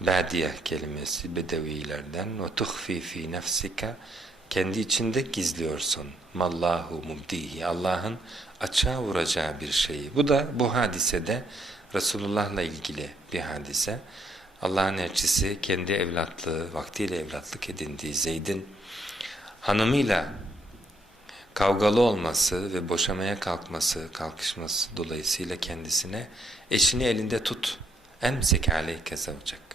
Badiye kelimesi bedevilerden ve tuhfi fi nefsika kendi içinde gizliyorsun. Mallahu mubdihi Allah'ın açığa vuracağı bir şeyi. Bu da bu hadisede Resulullah'la ilgili bir hadise. Allah'ın elçisi kendi evlatlığı, vaktiyle evlatlık edindiği Zeyd'in hanımıyla kavgalı olması ve boşamaya kalkması, kalkışması dolayısıyla kendisine eşini elinde tut. Emsik aleyke zavcak.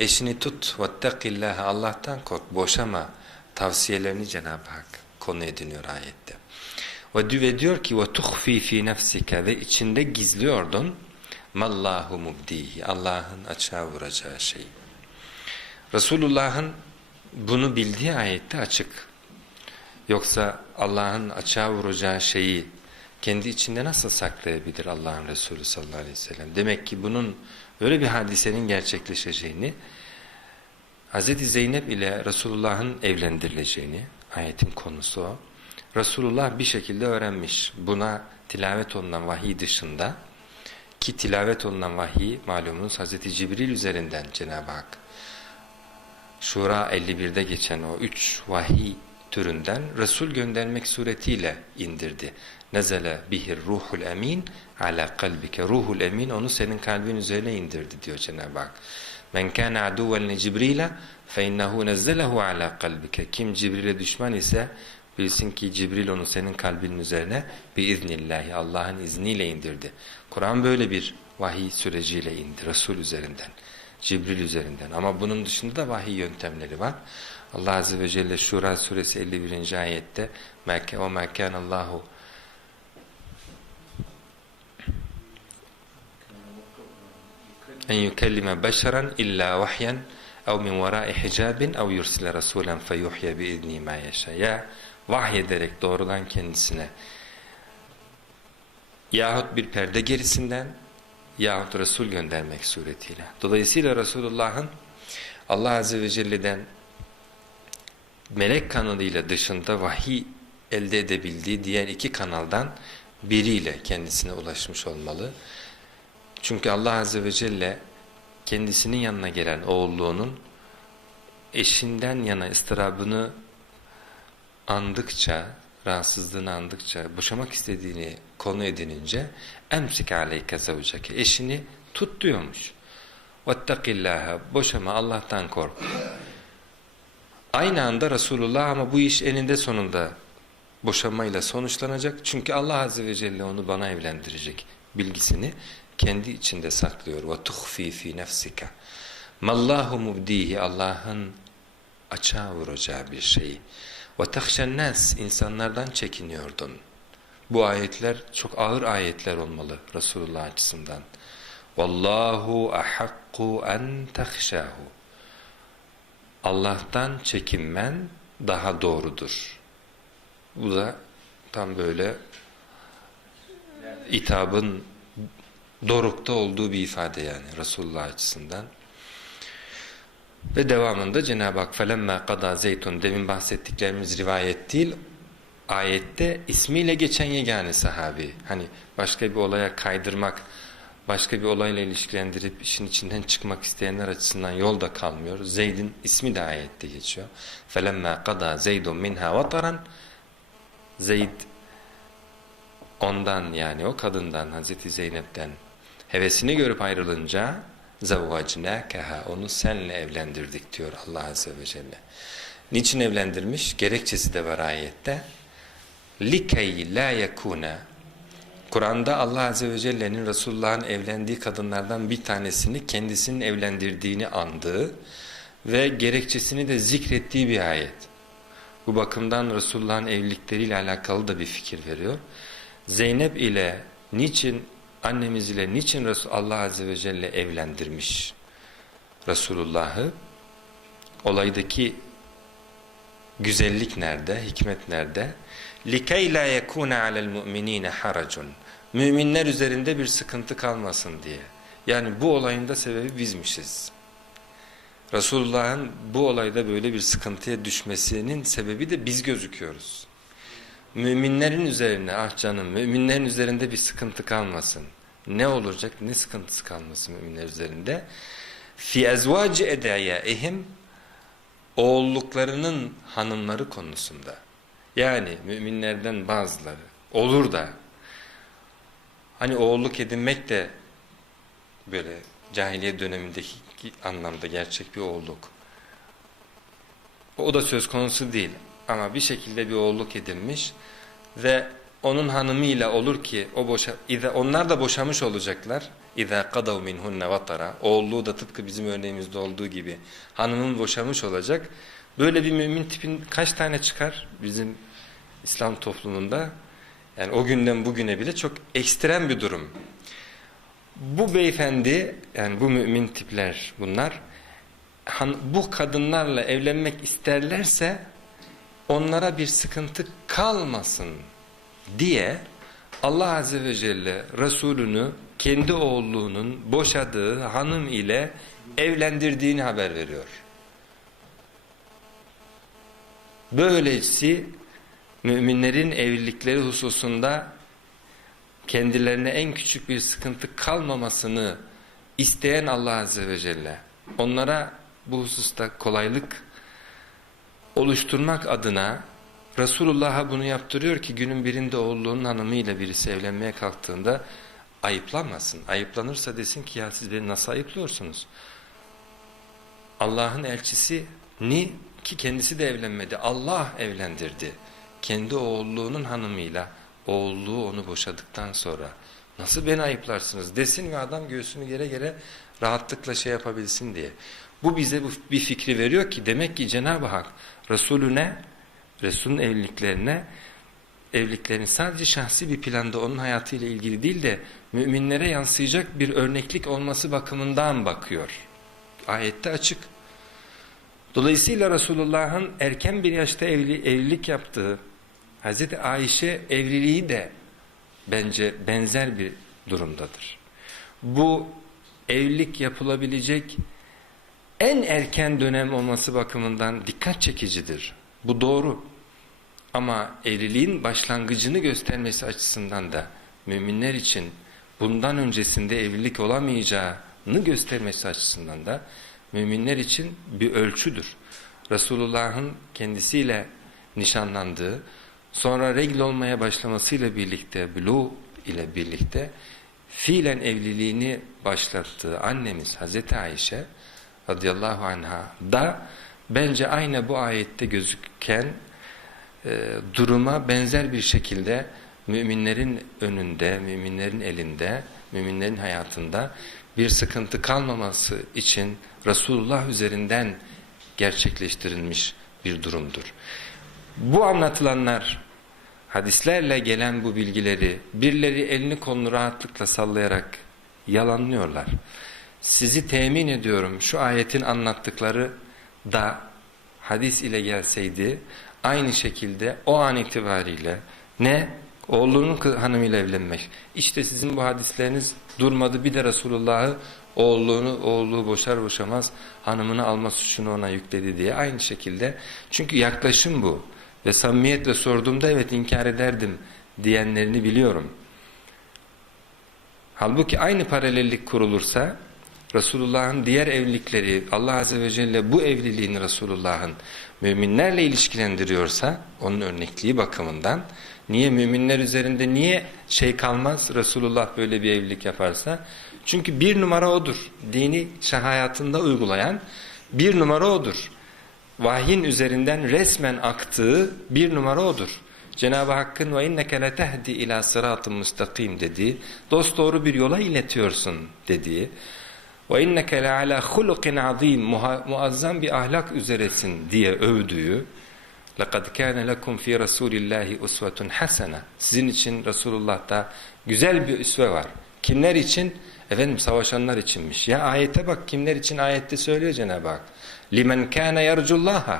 Eşini tut. Vettakillaha Allah'tan kork. Boşama tavsiyelerini Cenab-ı Hak konu ediniyor ayette. Ve diyor ki tuhfi fi nefsike ve içinde gizliyordun mallahu mubdihi Allah'ın açığa vuracağı şey. Resulullah'ın bunu bildiği ayette açık. Yoksa Allah'ın açığa vuracağı şeyi kendi içinde nasıl saklayabilir Allah'ın Resulü sallallahu aleyhi ve sellem? Demek ki bunun böyle bir hadisenin gerçekleşeceğini Hz. Zeynep ile Resulullah'ın evlendirileceğini ayetin konusu o. Resulullah bir şekilde öğrenmiş. Buna tilavet olunan vahiy dışında ki tilavet olunan vahiy malumunuz Hz. Cibril üzerinden Cenab-ı Hak Şura 51'de geçen o üç vahiy türünden Resul göndermek suretiyle indirdi. Nezele bihir ruhul emin ala kalbike. Ruhul emin onu senin kalbin üzerine indirdi diyor Cenab-ı Hak. Men kana aduven li Cibril'e fe innehu nezzelehu ala kalbike. Kim Cibril'e düşman ise bilsin ki Cibril onu senin kalbinin üzerine bir iznillahi Allah'ın izniyle indirdi. Kur'an böyle bir vahiy süreciyle indi Resul üzerinden. Cibril üzerinden ama bunun dışında da vahiy yöntemleri var. Allah Azze ve Celle Şura suresi 51. ayette o mekan Allahu en yukellime beşeren illa vahyen ev min verai hicabin ev yursile rasulen feyuhye biizni ma yeşe ya vahyederek doğrudan kendisine yahut bir perde gerisinden yahut Resul göndermek suretiyle. Dolayısıyla Resulullah'ın Allah Azze ve Celle'den melek kanalıyla dışında vahiy elde edebildiği diğer iki kanaldan biriyle kendisine ulaşmış olmalı. Çünkü Allah Azze ve Celle kendisinin yanına gelen oğulluğunun eşinden yana ıstırabını andıkça, rahatsızlığını andıkça, boşamak istediğini konu edinince emsik aleyke zavcake eşini tut diyormuş. Vettakillaha boşama Allah'tan kork. Aynı anda Resulullah ama bu iş eninde sonunda boşanmayla sonuçlanacak. Çünkü Allah Azze ve Celle onu bana evlendirecek bilgisini kendi içinde saklıyor. Ve tuhfi fi nefsika. Mallahu mubdihi Allah'ın açığa vuracağı bir şey. Ve tahşennas insanlardan çekiniyordun. Bu ayetler çok ağır ayetler olmalı Resulullah açısından. Vallahu ahakku en tahşahu. Allah'tan çekinmen daha doğrudur. Bu da tam böyle itabın dorukta olduğu bir ifade yani Resulullah açısından. Ve devamında Cenab-ı Hak فَلَمَّا قَضَى zeytun demin bahsettiklerimiz rivayet değil, ayette ismiyle geçen yegane sahabi. Hani başka bir olaya kaydırmak, başka bir olayla ilişkilendirip işin içinden çıkmak isteyenler açısından yolda kalmıyor. Zeyd'in ismi de ayette geçiyor. فَلَمَّا قَضَى زَيْدٌ مِنْهَا وَطَرًا Zeyd ondan yani o kadından Hazreti Zeynep'ten hevesini görüp ayrılınca zavvacnâkeha onu senle evlendirdik diyor Allah Azze ve Celle. Niçin evlendirmiş? Gerekçesi de var ayette. likey la yekuna Kur'an'da Allah Azze ve Celle'nin Resulullah'ın evlendiği kadınlardan bir tanesini kendisinin evlendirdiğini andığı ve gerekçesini de zikrettiği bir ayet. Bu bakımdan Resulullah'ın evlilikleriyle alakalı da bir fikir veriyor. Zeynep ile niçin annemiz ile niçin Resul Allah Azze ve Celle evlendirmiş Resulullah'ı? Olaydaki güzellik nerede, hikmet nerede? لِكَيْ لَا يَكُونَ عَلَى الْمُؤْمِنِينَ حَرَجٌ Müminler üzerinde bir sıkıntı kalmasın diye. Yani bu olayın da sebebi bizmişiz. Resulullah'ın bu olayda böyle bir sıkıntıya düşmesinin sebebi de biz gözüküyoruz. Müminlerin üzerine ah canım müminlerin üzerinde bir sıkıntı kalmasın. Ne olacak ne sıkıntısı kalmasın müminler üzerinde. fi ezvaci edayaihim oğulluklarının hanımları konusunda. Yani müminlerden bazıları olur da hani oğulluk edinmek de böyle cahiliye dönemindeki anlamda gerçek bir oğulluk. O da söz konusu değil ama bir şekilde bir oğulluk edinmiş ve onun hanımıyla olur ki o boşa onlar da boşamış olacaklar. İza qadav minhunne vatara. Oğulluğu da tıpkı bizim örneğimizde olduğu gibi hanımın boşamış olacak. Böyle bir mümin tipin kaç tane çıkar bizim İslam toplumunda? Yani o günden bugüne bile çok ekstrem bir durum. Bu beyefendi yani bu mümin tipler bunlar bu kadınlarla evlenmek isterlerse onlara bir sıkıntı kalmasın diye Allah Azze ve Celle Resulünü kendi oğulluğunun boşadığı hanım ile evlendirdiğini haber veriyor. Böylesi müminlerin evlilikleri hususunda kendilerine en küçük bir sıkıntı kalmamasını isteyen Allah Azze ve Celle onlara bu hususta kolaylık oluşturmak adına Resulullah'a bunu yaptırıyor ki günün birinde oğulluğunun hanımıyla birisi evlenmeye kalktığında ayıplanmasın. Ayıplanırsa desin ki ya siz beni nasıl ayıplıyorsunuz? Allah'ın elçisi ni ki kendisi de evlenmedi. Allah evlendirdi. Kendi oğulluğunun hanımıyla oğulluğu onu boşadıktan sonra nasıl beni ayıplarsınız desin ve adam göğsünü yere yere rahatlıkla şey yapabilsin diye. Bu bize bir fikri veriyor ki demek ki Cenab-ı Hak Resulüne, Resulün evliliklerine evliliklerin sadece şahsi bir planda onun hayatıyla ilgili değil de müminlere yansıyacak bir örneklik olması bakımından bakıyor. Ayette açık. Dolayısıyla Resulullah'ın erken bir yaşta evli, evlilik yaptığı Hazreti Ayşe evliliği de bence benzer bir durumdadır. Bu evlilik yapılabilecek en erken dönem olması bakımından dikkat çekicidir. Bu doğru. Ama evliliğin başlangıcını göstermesi açısından da müminler için bundan öncesinde evlilik olamayacağını göstermesi açısından da müminler için bir ölçüdür. Resulullah'ın kendisiyle nişanlandığı, sonra regl olmaya başlamasıyla birlikte, bulu ile birlikte fiilen evliliğini başlattığı annemiz Hazreti Ayşe radıyallahu anha da bence aynı bu ayette gözüken e, duruma benzer bir şekilde müminlerin önünde, müminlerin elinde, müminlerin hayatında bir sıkıntı kalmaması için Resulullah üzerinden gerçekleştirilmiş bir durumdur. Bu anlatılanlar hadislerle gelen bu bilgileri birileri elini kolunu rahatlıkla sallayarak yalanlıyorlar. Sizi temin ediyorum şu ayetin anlattıkları da hadis ile gelseydi aynı şekilde o an itibariyle ne oğlunun hanımıyla evlenmek. İşte sizin bu hadisleriniz durmadı bir de Resulullah'ı oğulluğunu oğulluğu boşar boşamaz hanımını alma suçunu ona yükledi diye aynı şekilde. Çünkü yaklaşım bu ve samimiyetle sorduğumda evet inkar ederdim diyenlerini biliyorum. Halbuki aynı paralellik kurulursa Resulullah'ın diğer evlilikleri Allah Azze ve Celle bu evliliğini Resulullah'ın müminlerle ilişkilendiriyorsa onun örnekliği bakımından niye müminler üzerinde niye şey kalmaz Resulullah böyle bir evlilik yaparsa? Çünkü bir numara odur. Dini hayatında uygulayan bir numara odur. Vahyin üzerinden resmen aktığı bir numara odur. Cenab-ı Hakk'ın ve inneke letehdi ila sıratın müstakim dediği dost doğru bir yola iletiyorsun dediği ve inneke le ala hulukin azim muazzam bir ahlak üzeresin diye övdüğü لَقَدْ كَانَ لَكُمْ فِي رَسُولِ اللّٰهِ اُسْوَةٌ حَسَنًا Sizin için Resulullah'ta güzel bir üsve var. Kimler için? Efendim savaşanlar içinmiş. Ya ayete bak kimler için ayette söylüyor Cenab-ı Hak. لِمَنْ كَانَ يَرْجُ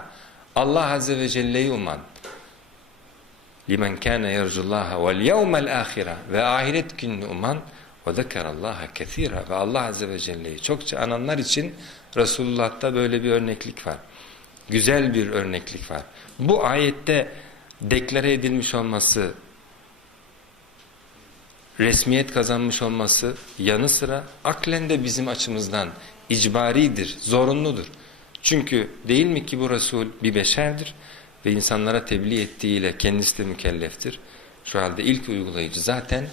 Allah Azze ve Celle'yi uman. لِمَنْ كَانَ يَرْجُ اللّٰهَ وَالْيَوْمَ الْآخِرَةِ Ve ahiret gününü uman. وَذَكَرَ اللّٰهَ كَثِيرًا Ve Allah Azze ve Celle'yi çokça ananlar için Resulullah'ta böyle bir örneklik var. Güzel bir örneklik var. Bu ayette deklare edilmiş olması resmiyet kazanmış olması yanı sıra aklen de bizim açımızdan icbaridir, zorunludur. Çünkü değil mi ki bu Resul bir beşerdir ve insanlara tebliğ ettiğiyle kendisi de mükelleftir. Şu halde ilk uygulayıcı zaten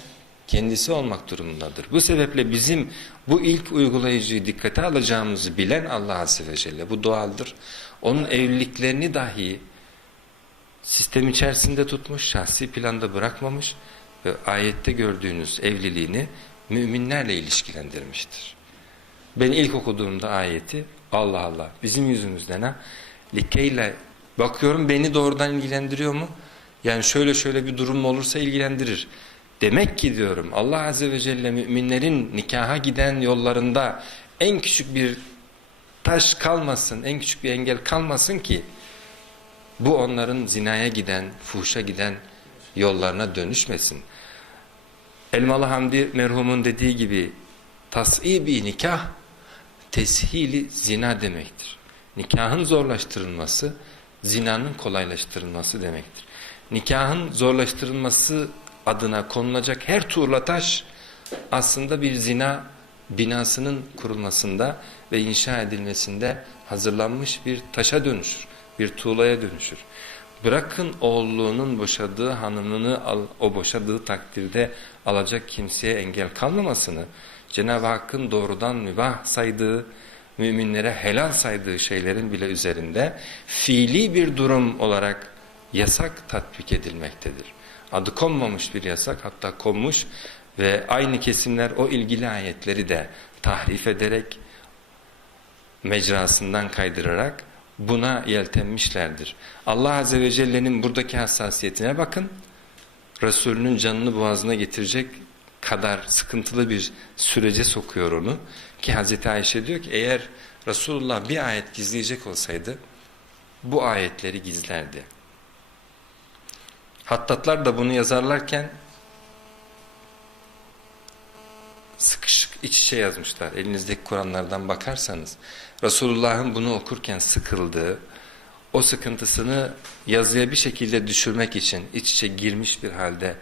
kendisi olmak durumundadır. Bu sebeple bizim bu ilk uygulayıcıyı dikkate alacağımızı bilen Allah Azze ve Celle bu doğaldır. Onun evliliklerini dahi sistem içerisinde tutmuş, şahsi planda bırakmamış ve ayette gördüğünüz evliliğini müminlerle ilişkilendirmiştir. Ben ilk okuduğumda ayeti Allah Allah bizim yüzümüzden ha likeyle bakıyorum beni doğrudan ilgilendiriyor mu? Yani şöyle şöyle bir durum olursa ilgilendirir. Demek ki diyorum Allah Azze ve Celle müminlerin nikaha giden yollarında en küçük bir taş kalmasın, en küçük bir engel kalmasın ki bu onların zinaya giden, fuhuşa giden yollarına dönüşmesin. Elmalı Hamdi merhumun dediği gibi tas'ibi nikah teshili zina demektir. Nikahın zorlaştırılması zinanın kolaylaştırılması demektir. Nikahın zorlaştırılması adına konulacak her tuğla taş aslında bir zina binasının kurulmasında ve inşa edilmesinde hazırlanmış bir taşa dönüşür, bir tuğlaya dönüşür. Bırakın oğulluğunun boşadığı hanımını o boşadığı takdirde alacak kimseye engel kalmamasını, Cenab-ı Hakk'ın doğrudan mübah saydığı, müminlere helal saydığı şeylerin bile üzerinde fiili bir durum olarak yasak tatbik edilmektedir. Adı konmamış bir yasak hatta konmuş ve aynı kesimler o ilgili ayetleri de tahrif ederek mecrasından kaydırarak buna yeltenmişlerdir. Allah Azze ve Celle'nin buradaki hassasiyetine bakın. Resulünün canını boğazına getirecek kadar sıkıntılı bir sürece sokuyor onu. Ki Hazreti Ayşe diyor ki eğer Resulullah bir ayet gizleyecek olsaydı bu ayetleri gizlerdi. Hattatlar da bunu yazarlarken sıkışık iç içe yazmışlar. Elinizdeki Kur'anlardan bakarsanız Resulullah'ın bunu okurken sıkıldığı, o sıkıntısını yazıya bir şekilde düşürmek için iç içe girmiş bir halde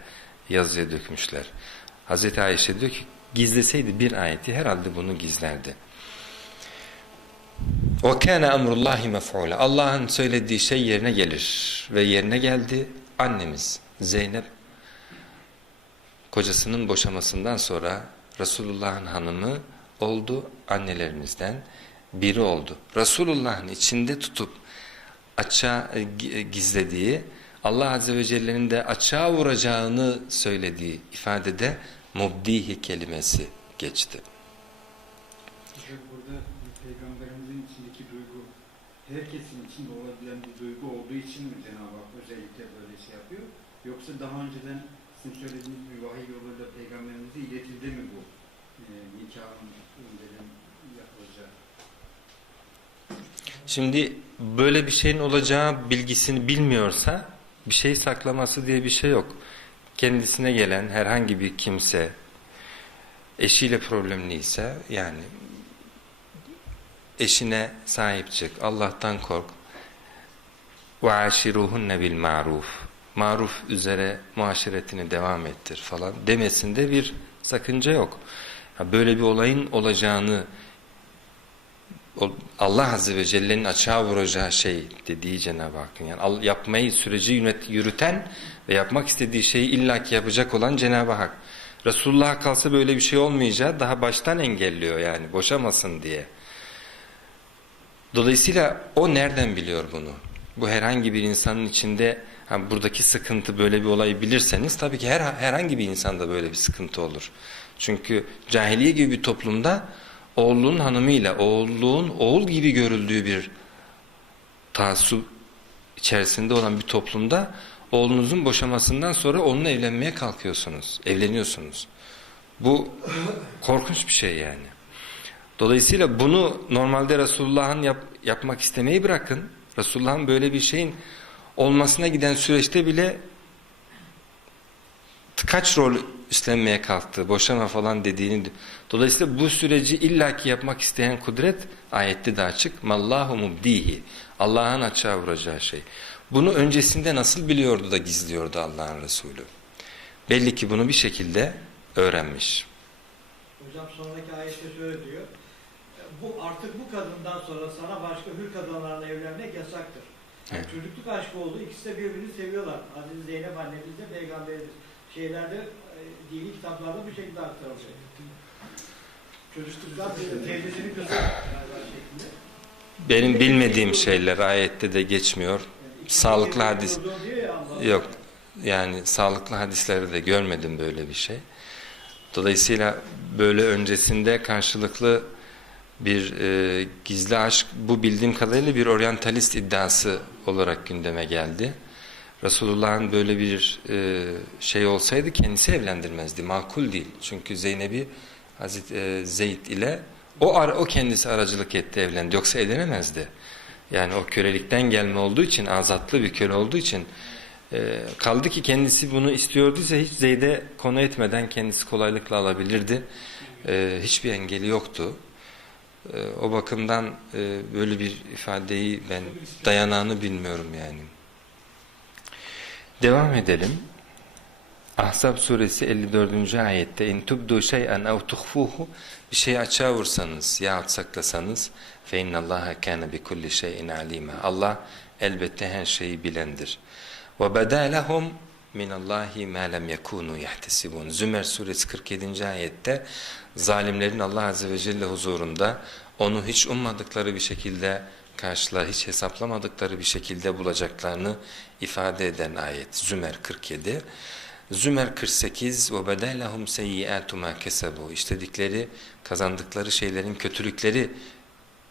yazıya dökmüşler. Hazreti Ayşe diyor ki gizleseydi bir ayeti herhalde bunu gizlerdi. وَكَانَ اَمْرُ اللّٰهِ مَفْعُولًا Allah'ın söylediği şey yerine gelir ve yerine geldi. Annemiz Zeynep kocasının boşamasından sonra Resulullah'ın hanımı oldu annelerimizden biri oldu. Resulullah'ın içinde tutup açığa e, e, gizlediği Allah Azze ve Celle'nin de açığa vuracağını söylediği ifadede mubdihi kelimesi geçti. Burada Peygamberimizin içindeki duygu herkesin içinde olabilen bir duygu olduğu için mi Cenab-ı Hak özellikle böyle şey yapıyor? Yoksa daha önceden sizin söylediğiniz bir vahiy yoluyla Peygamberimize iletildi mi bu e, nikahın önceden yapılacağı? Şimdi böyle bir şeyin olacağı bilgisini bilmiyorsa bir şey saklaması diye bir şey yok. Kendisine gelen herhangi bir kimse eşiyle problemliyse yani eşine sahip çık, Allah'tan kork. وَعَاشِرُهُنَّ بِالْمَعْرُوفِ Maruf üzere muaşiretini devam ettir falan demesinde bir sakınca yok. Böyle bir olayın olacağını Allah Azze ve Celle'nin açığa vuracağı şey dediği Cenab-ı Hakk'ın yani yapmayı süreci yürüten ve yapmak istediği şeyi illaki yapacak olan Cenab-ı Hak. Resulullah'a kalsa böyle bir şey olmayacağı daha baştan engelliyor yani boşamasın diye. Dolayısıyla o nereden biliyor bunu? Bu herhangi bir insanın içinde ha, buradaki sıkıntı böyle bir olayı bilirseniz tabii ki her herhangi bir insanda böyle bir sıkıntı olur. Çünkü cahiliye gibi bir toplumda oğlunun hanımıyla oğulluğun oğul gibi görüldüğü bir taassup içerisinde olan bir toplumda oğlunuzun boşamasından sonra onunla evlenmeye kalkıyorsunuz, evleniyorsunuz. Bu korkunç bir şey yani. Dolayısıyla bunu normalde Resulullah'ın yap, yapmak istemeyi bırakın. Resulullah'ın böyle bir şeyin olmasına giden süreçte bile kaç rol üstlenmeye kalktı, boşama falan dediğini. Dolayısıyla bu süreci illaki yapmak isteyen kudret ayette de açık. Mallahu mubdihi. Allah'ın açığa vuracağı şey. Bunu öncesinde nasıl biliyordu da gizliyordu Allah'ın Resulü? Belli ki bunu bir şekilde öğrenmiş. Hocam sonraki ayette şöyle diyor. Bu artık bu kadından sonra sana başka hür kadınlarla evlenmek yasaktır. Yani Evet. çocukluk aşkı oldu. İkisi de birbirini seviyorlar. Hazreti Zeynep annemiz de peygamberimiz. Şeylerde, e, dini kitaplarda bu şekilde aktarılıyor. Çocukluktan teyzesinin kızı şeklinde. Benim bilmediğim şeyler ayette de geçmiyor. Yani Sağlıklı hadis- ya. Yok. Yani sağlıklı hadislerde de görmedim böyle bir şey. Dolayısıyla böyle öncesinde karşılıklı bir e, gizli aşk bu bildiğim kadarıyla bir oryantalist iddiası olarak gündeme geldi. Resulullah'ın böyle bir e, şey olsaydı kendisi evlendirmezdi. Makul değil. Çünkü Zeynep'i Hazreti e, Zeyd ile o ara, o kendisi aracılık etti evlendi. Yoksa evlenemezdi. Yani o kölelikten gelme olduğu için azatlı bir köle olduğu için e, kaldı ki kendisi bunu istiyorduysa hiç Zeyd'e konu etmeden kendisi kolaylıkla alabilirdi. E, hiçbir engeli yoktu. E, o bakımdan e, böyle bir ifadeyi ben dayanağını bilmiyorum yani. Devam edelim. Ahzab suresi 54. ayette in tubdu şey'en ev tuhfuhu bir şeyi açığa vursanız ya saklasanız fe innallaha kana bi kulli şeyin alima. Allah elbette her şeyi bilendir. Ve beda minallahi ma lem yekunu yahtesibun. Zümer suresi 47. ayette zalimlerin Allah azze ve celle huzurunda onu hiç ummadıkları bir şekilde karşılar, hiç hesaplamadıkları bir şekilde bulacaklarını ifade eden ayet. Zümer 47. Zümer 48 ve bedelahum seyyiatu ma kesebu. İşledikleri, kazandıkları şeylerin kötülükleri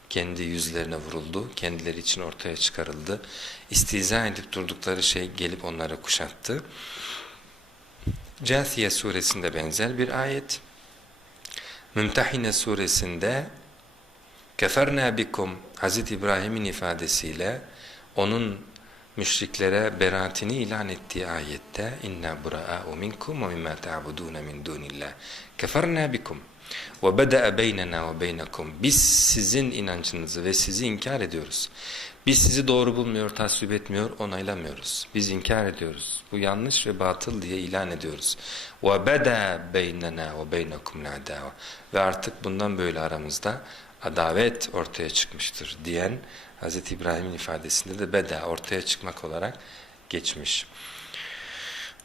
kendi yüzlerine vuruldu, kendileri için ortaya çıkarıldı. İstiza edip durdukları şey gelip onlara kuşattı. Câthiye suresinde benzer bir ayet. Mümtehine suresinde keferna bikum Hz. İbrahim'in ifadesiyle onun müşriklere beraatini ilan ettiği ayette inna bura'a'u minkum ve mimma ta'budun min dunillah keferna bikum ve beda'a beynena ve beynekum biz sizin inancınızı ve sizi inkar ediyoruz. Biz sizi doğru bulmuyor, tasvip etmiyor, onaylamıyoruz. Biz inkar ediyoruz. Bu yanlış ve batıl diye ilan ediyoruz. Ve beda beynena ve beynekum l'adawa ve artık bundan böyle aramızda adavet ortaya çıkmıştır diyen Hz. İbrahim'in ifadesinde de beda ortaya çıkmak olarak geçmiş.